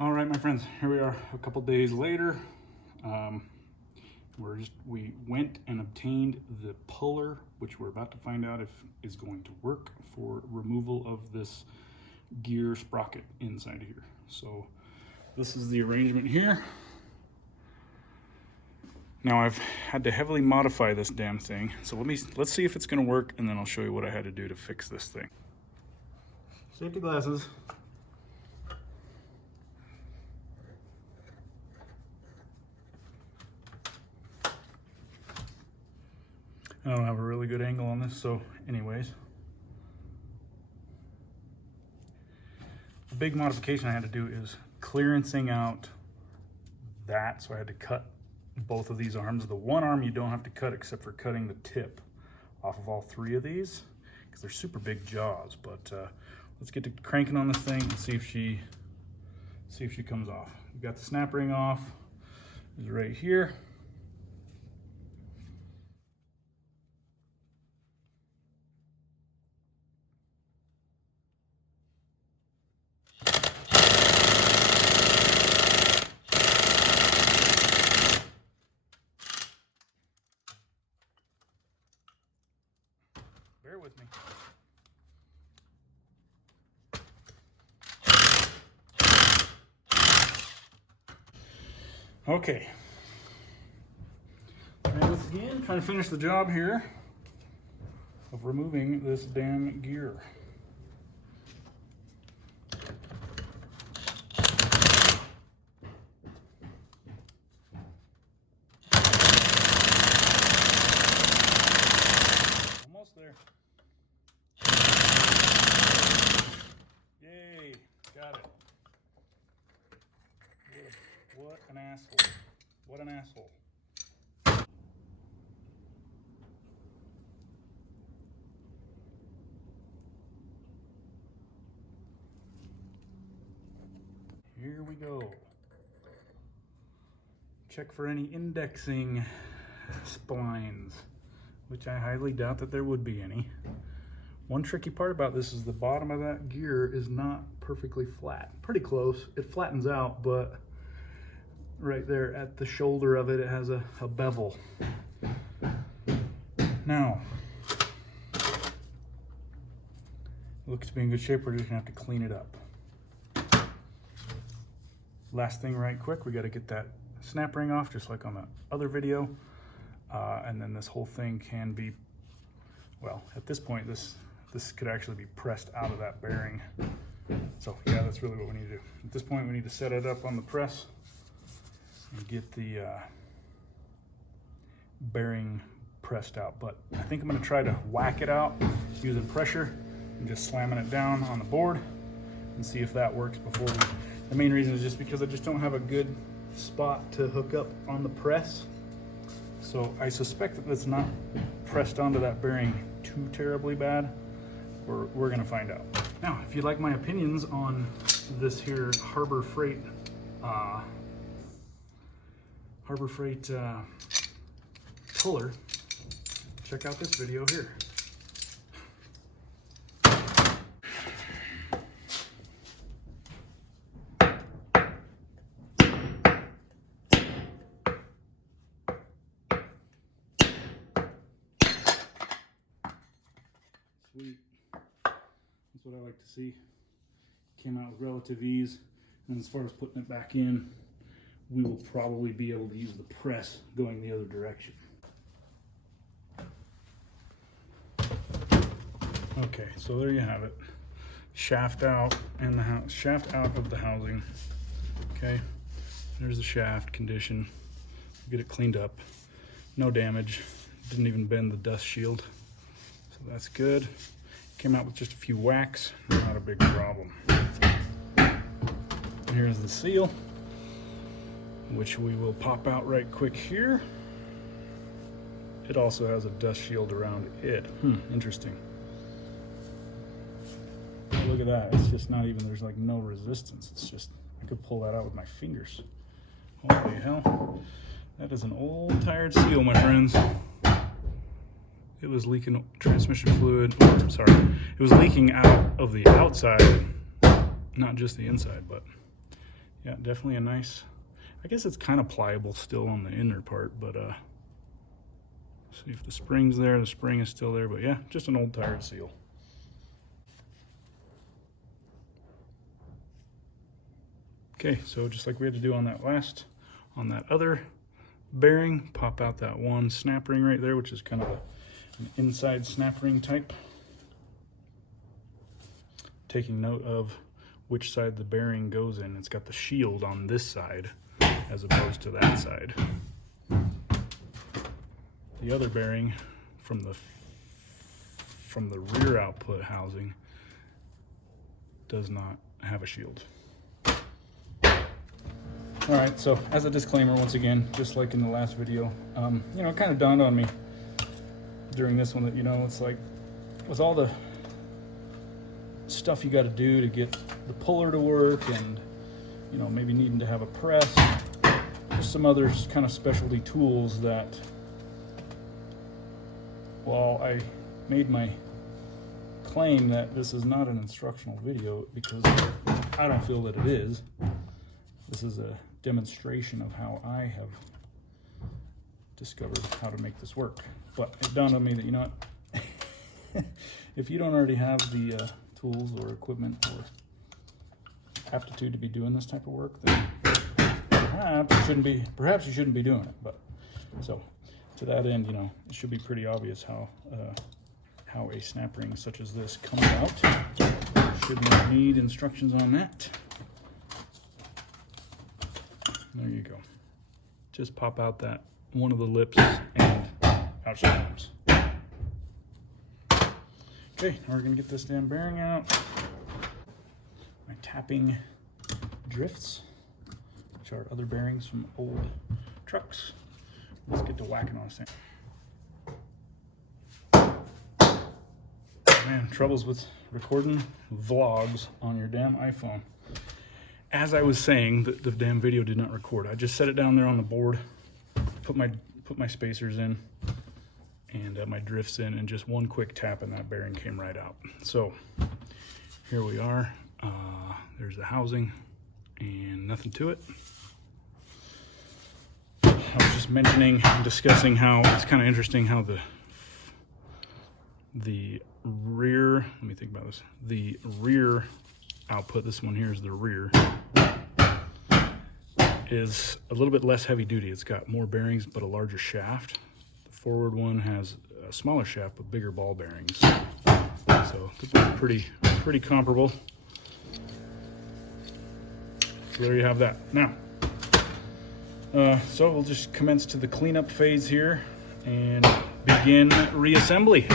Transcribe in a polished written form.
All right, my friends, here we are a couple days later. We went and obtained the puller, which we're about to find out if is going to work for removal of this gear sprocket inside here. So this is the arrangement here. Now I've had to heavily modify this damn thing. So let's see if it's gonna work, and then I'll show you what I had to do to fix this thing. Safety glasses. I don't have a really good angle on this, so anyways. The big modification I had to do is clearancing out that, so I had to cut both of these arms. The one arm you don't have to cut except for cutting the tip off of all three of these, because they're super big jaws. But let's get to cranking on this thing and see if she comes off. We got the snap ring off, is right here. Bear with me. Okay. And once again, trying to finish the job here of removing this damn gear. Almost there. Yay, got it. What an asshole. What an asshole. Here we go. Check for any indexing splines, which I highly doubt that there would be any. One tricky part about this is the bottom of that gear is not perfectly flat. Pretty close. It flattens out, but right there at the shoulder of it, it has a bevel. Now, it looks to be in good shape. We're just gonna have to clean it up. Last thing right quick, we gotta get that snap ring off, just like on the other video. And then this whole thing can be, well, at this point, this could actually be pressed out of that bearing. So yeah, that's really what we need to do. At this point, we need to set it up on the press and get the bearing pressed out. But I think I'm gonna try to whack it out using pressure and just slamming it down on the board and see if that works before we, the main reason is just because I just don't have a good spot to hook up on the press. So I suspect that it's not pressed onto that bearing too terribly bad. We're gonna find out. Now, if you'd like my opinions on this here Harbor Freight puller, check out this video here. Sweet. That's what I like to see. Came out with relative ease. And as far as putting it back in, we will probably be able to use the press going the other direction. Okay, so there you have it. Shaft out and the shaft out of the housing. Okay, there's the shaft condition. Get it cleaned up. No damage. Didn't even bend the dust shield. So that's good. Came out with just a few whacks. Not a big problem. And here's the seal, which we will pop out right quick here. It also has a dust shield around it. Interesting. Look at that. It's just not even, there's like no resistance. It's just, I could pull that out with my fingers. Holy hell. That is an old tired seal, my friends. It was leaking transmission fluid. I'm sorry. It was leaking out of the outside, not just the inside, but Yeah, definitely a nice, I guess it's kind of pliable still on the inner part, but see if the spring's there. The spring is still there, but yeah, just an old tired seal. Okay, so just like we had to do on that other bearing, pop out that one snap ring right there, which is kind of an inside snap ring type. Taking note of which side the bearing goes in. It's got the shield on this side as opposed to that side. The other bearing from the rear output housing does not have a shield. All right, so as a disclaimer, once again, just like in the last video, you know, it kind of dawned on me during this one that, you know, it's like with all the stuff you got to do to get the puller to work, and, you know, maybe needing to have a press, just some other kind of specialty tools that, while I made my claim that this is not an instructional video, because I don't feel that it is, this is a demonstration of how I have discovered how to make this work. But it dawned on me that, you know what, if you don't already have the tools or equipment or aptitude to be doing this type of work, then perhaps you shouldn't be doing it. But so to that end, you know, it should be pretty obvious how a snap ring such as this comes out. Should not need instructions on that. There you go. Just pop out that one of the lips and out she comes. Okay, now we're gonna get this damn bearing out. My tapping drifts, which are other bearings from old trucks. Let's get to whacking on this thing. Man, troubles with recording vlogs on your damn iPhone. As I was saying, the damn video did not record. I just set it down there on the board, put my spacers in, and my drifts in, and just one quick tap and that bearing came right out. So here we are. There's the housing and nothing to it. I was just mentioning and discussing how it's kind of interesting how the rear, let me think about this, the rear output, this one here is the rear, is a little bit less heavy duty. It's got more bearings but a larger shaft. The forward one has a smaller shaft but bigger ball bearings. So pretty comparable. So there you have that. Now, so we'll just commence to the cleanup phase here and begin reassembly.